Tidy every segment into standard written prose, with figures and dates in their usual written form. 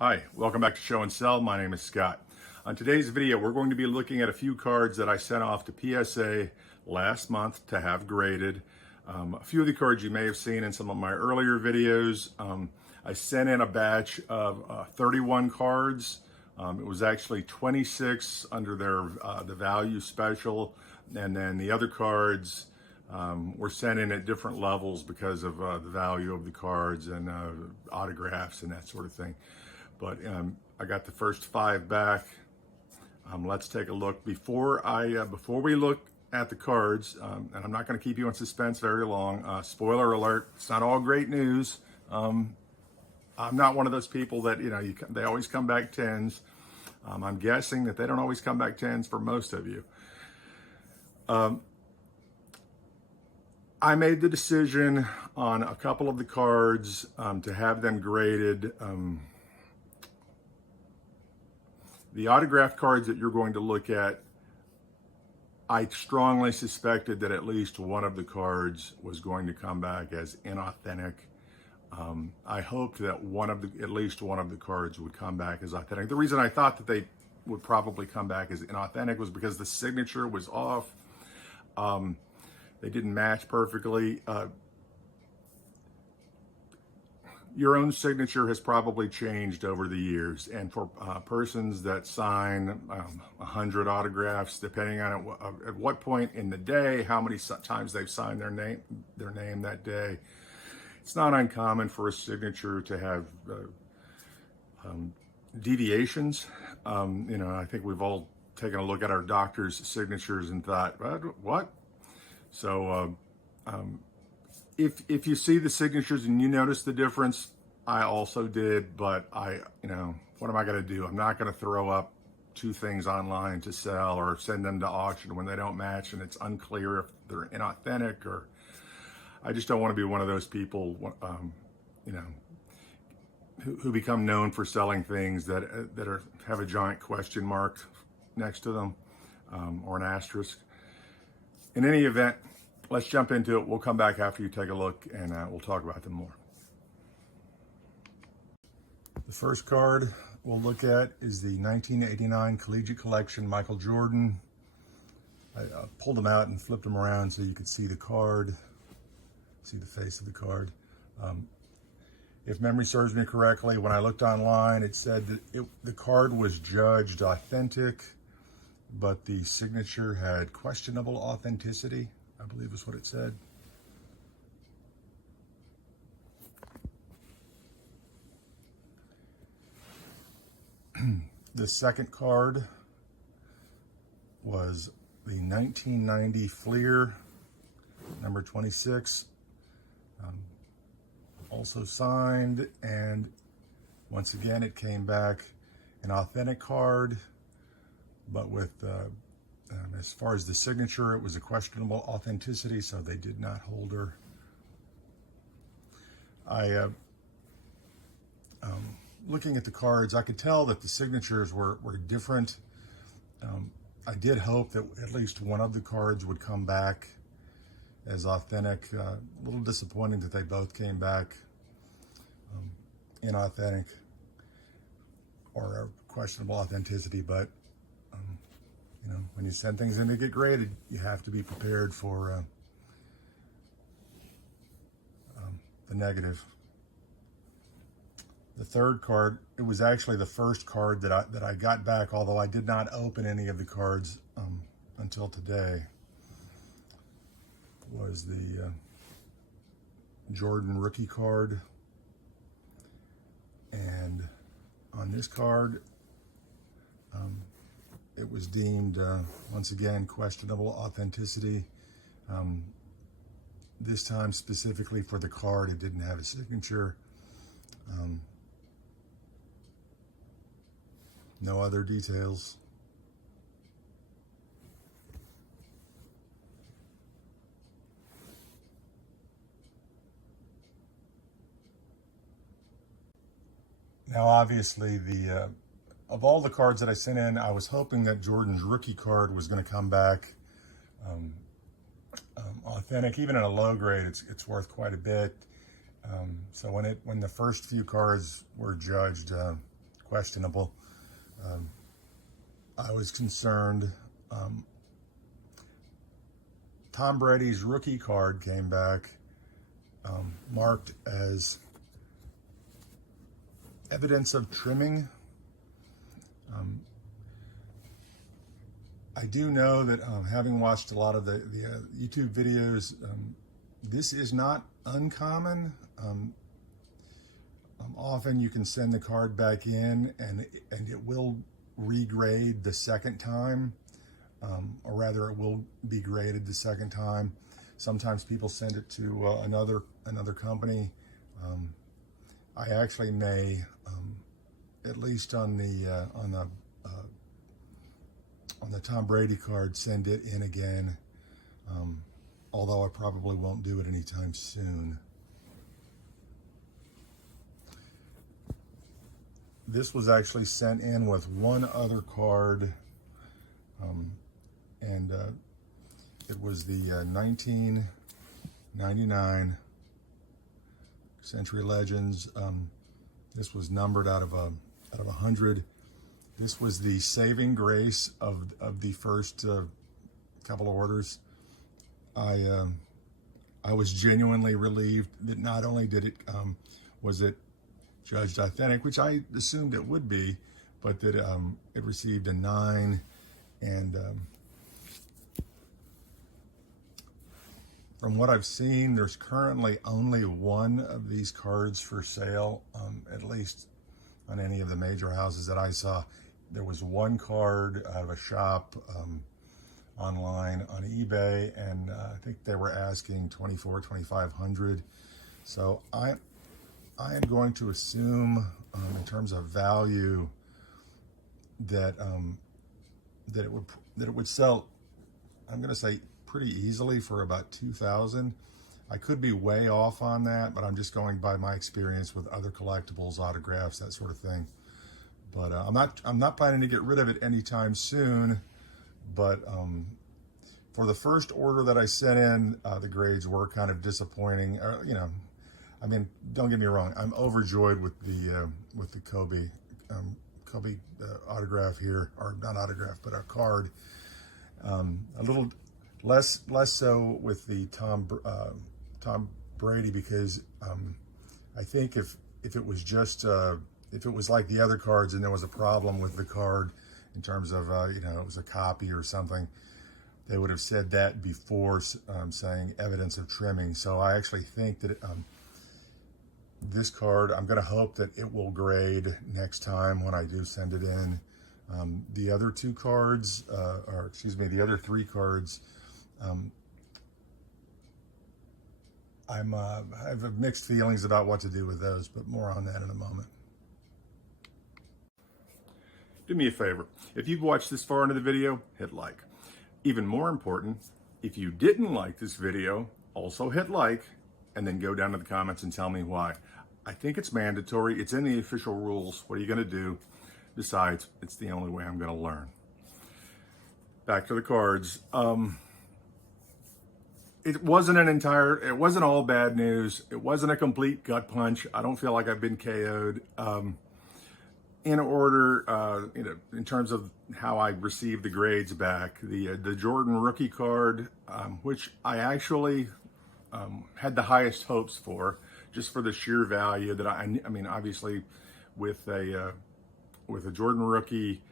Hi, welcome back to Show and Sell. My name is Scott. On today's video, we're going to be looking at a few cards that I sent off to PSA last month to have graded. A few of the cards you may have seen in some of my earlier videos. I sent in a batch of 31 cards. It was actually 26 under the value special, and then the other cards were sent in at different levels because of the value of the cards and autographs and that sort of thing. But I got the first 5 back. Let's take a look. Before we look at the cards, and I'm not going to keep you in suspense very long. Spoiler alert: it's not all great news. I'm not one of those people that they always come back 10s. I'm guessing that they don't always come back 10s for most of you. I made the decision on a couple of the cards to have them graded. The autographed cards that you're going to look at, I strongly suspected that at least one of the cards was going to come back as inauthentic. I hoped that at least one of the cards would come back as authentic. The reason I thought that they would probably come back as inauthentic was because the signature was off. They didn't match perfectly. Your own signature has probably changed over the years, and for persons that sign 100 autographs, depending on at what point in the day, how many times they've signed their name that day, it's not uncommon for a signature to have deviations. I think we've all taken a look at our doctor's signatures and thought, what? So if you see the signatures and you notice the difference, I also did, but what am I going to do? I'm not going to throw up 2 things online to sell or send them to auction when they don't match and it's unclear if they're inauthentic, or I just don't want to be one of those people, who become known for selling things that have a giant question mark next to them, or an asterisk. In any event, let's jump into it. We'll come back after you take a look and we'll talk about them more. The first card we'll look at is the 1989 Collegiate Collection Michael Jordan. I pulled them out and flipped them around so you could see the card, see the face of the card. If memory serves me correctly, when I looked online, it said that the card was judged authentic, but the signature had questionable authenticity, I believe is what it said. The second card was the 1990 Fleer, number 26, also signed, and once again it came back an authentic card, but with as far as the signature, it was a questionable authenticity, so they did not hold her. Looking at the cards, I could tell that the signatures were different. I did hope that at least one of the cards would come back as authentic. A little disappointing that they both came back inauthentic or questionable authenticity, but when you send things in to get graded, you have to be prepared for the negative. The third card, it was actually the first card that I got back, although I did not open any of the cards until today, was the Jordan rookie card. And on this card, it was deemed, once again, questionable authenticity. This time specifically for the card, it didn't have a signature. No other details. Now, obviously, of all the cards that I sent in, I was hoping that Jordan's rookie card was going to come back authentic. Even at a low grade, it's worth quite a bit. So when the first few cards were judged questionable. I was concerned. Tom Brady's rookie card came back marked as evidence of trimming. I do know that having watched a lot of the YouTube videos, this is not uncommon. Often you can send the card back in and it will regrade the second time, or rather it will be graded the second time. Sometimes people send it to another company. I actually may, at least on the Tom Brady card, send it in again, although I probably won't do it anytime soon. This was actually sent in with one other card, and it was the 1999 Century Legends. This was numbered out of 100. This was the saving grace of the first couple of orders. I was genuinely relieved that not only did it was it judged authentic, which I assumed it would be, but that it received a 9, and from what I've seen, there's currently only one of these cards for sale, at least on any of the major houses that I saw. There was one card out of a shop online on eBay, and I think they were asking $2,500. So I am going to assume, in terms of value, that that it would sell, I'm going to say, pretty easily for about $2,000. I could be way off on that, but I'm just going by my experience with other collectibles, autographs, that sort of thing. But I'm not planning to get rid of it anytime soon. But for the first order that I sent in, the grades were kind of disappointing. You know, I mean, don't get me wrong, I'm overjoyed with the Kobe autograph here, or not autograph, but a card. A little less so with the Tom Brady, because I think if it was just if it was like the other cards and there was a problem with the card in terms of you know, it was a copy or something, they would have said that before saying evidence of trimming. So I actually think that this card, I'm going to hope that it will grade next time when I do send it in. The other two cards, or excuse me, the other three cards, I have mixed feelings about what to do with those, but more on that in a moment. Do me a favor. If you've watched this far into the video, hit like. Even more important, if you didn't like this video, also hit like, and then go down to the comments and tell me why. I think it's mandatory. It's in the official rules. What are you going to do? Besides, it's the only way I'm going to learn. Back to the cards. It wasn't all bad news. It wasn't a complete gut punch. I don't feel like I've been KO'd. In order, you know, in terms of how I received the grades back, the Jordan rookie card, which I actually had the highest hopes for, just for the sheer value that I mean, obviously, with a Jordan rookie,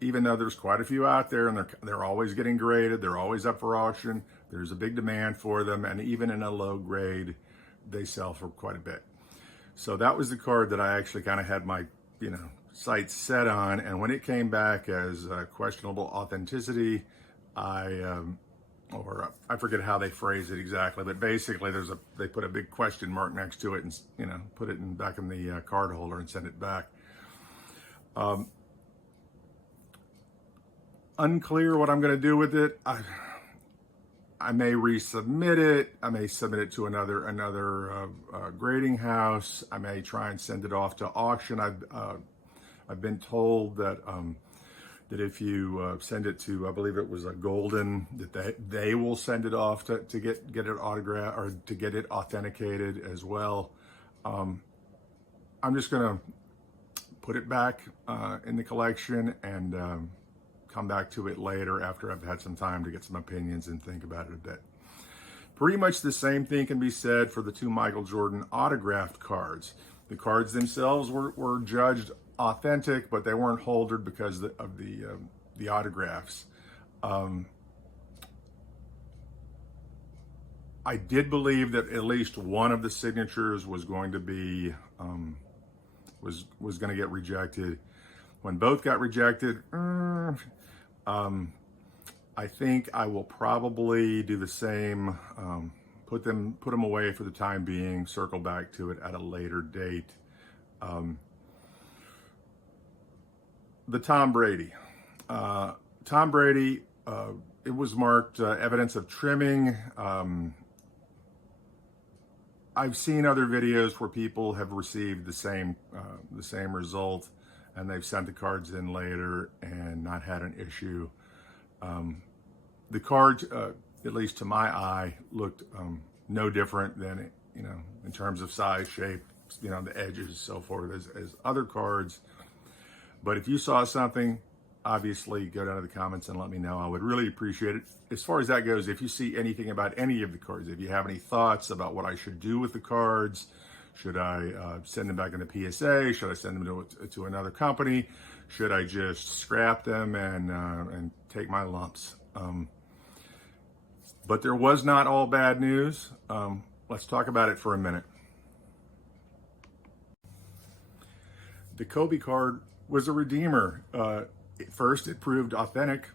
even though there's quite a few out there and they're always getting graded, they're always up for auction, there's a big demand for them, and even in a low grade, they sell for quite a bit. So that was the card that I actually kind of had my, you know, sights set on. And when it came back as questionable authenticity, I forget how they phrase it exactly, but basically they put a big question mark next to it and, you know, put it back in the card holder and sent it back. Unclear what I'm going to do with it. I may resubmit it. I may submit it to another grading house. I may try and send it off to auction. I've been told that that if you send it to, I believe it was a Golden, that they will send it off to get it autographed or to get it authenticated as well. I'm just gonna put it back in the collection and come back to it later after I've had some time to get some opinions and think about it a bit. Pretty much the same thing can be said for the 2 Michael Jordan autographed cards. The cards themselves were judged authentic, but they weren't holdered because of the autographs. I did believe that at least one of the signatures was going to be was going to get rejected. When both got rejected, I think I will probably do the same. Put them away for the time being. Circle back to it at a later date. The Tom Brady. Tom Brady. It was marked evidence of trimming. I've seen other videos where people have received the same result, and they've sent the cards in later and not had an issue. The cards, at least to my eye, looked no different than, in terms of size, shape, the edges, so forth, as other cards. But if you saw something, obviously go down to the comments and let me know. I would really appreciate it. As far as that goes, if you see anything about any of the cards, if you have any thoughts about what I should do with the cards, should I send them back into PSA? Should I send them to another company? Should I just scrap them and take my lumps? But there was not all bad news. Let's talk about it for a minute. The Kobe card was a redeemer. First, it proved authentic.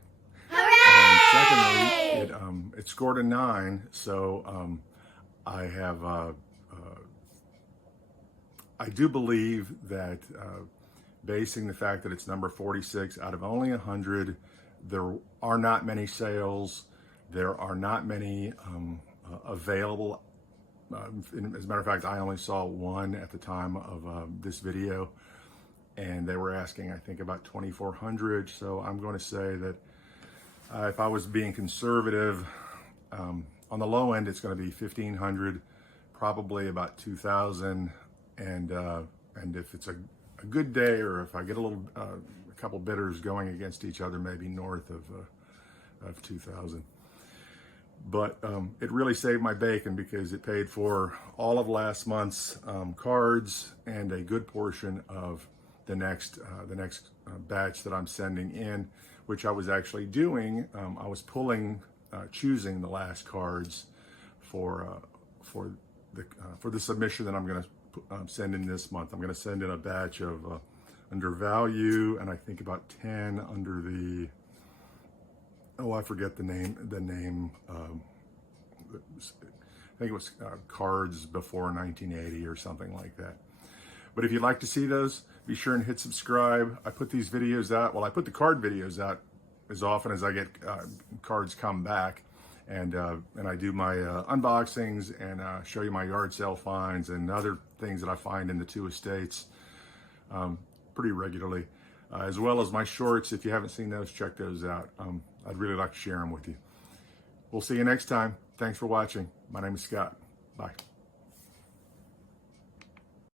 Hooray! And secondly, it scored a 9. So I have, I do believe that basing the fact that it's number 46 out of only 100, there are not many sales. There are not many available. As a matter of fact, I only saw one at the time of this video, and they were asking, I think, about 2,400. So I'm going to say that if I was being conservative, on the low end, it's going to be 1,500, probably about 2,000, and if it's a good day, or if I get a couple bidders going against each other, maybe north of 2,000. But it really saved my bacon because it paid for all of last month's cards and a good portion of the next batch that I'm sending in, which I was actually doing. I was choosing the last cards for the submission that I'm going to send in this month. I'm going to send in a batch of under value, and I think about 10 under the, I forget the name. I think it was cards before 1980 or something like that. But if you'd like to see those, be sure and hit subscribe. I put these videos out. Well, I put the card videos out as often as I get cards come back, and I do my unboxings and show you my yard sale finds and other things that I find in the 2 estates pretty regularly, as well as my shorts. If you haven't seen those, check those out. I'd really like to share them with you. We'll see you next time. Thanks for watching. My name is Scott. Bye.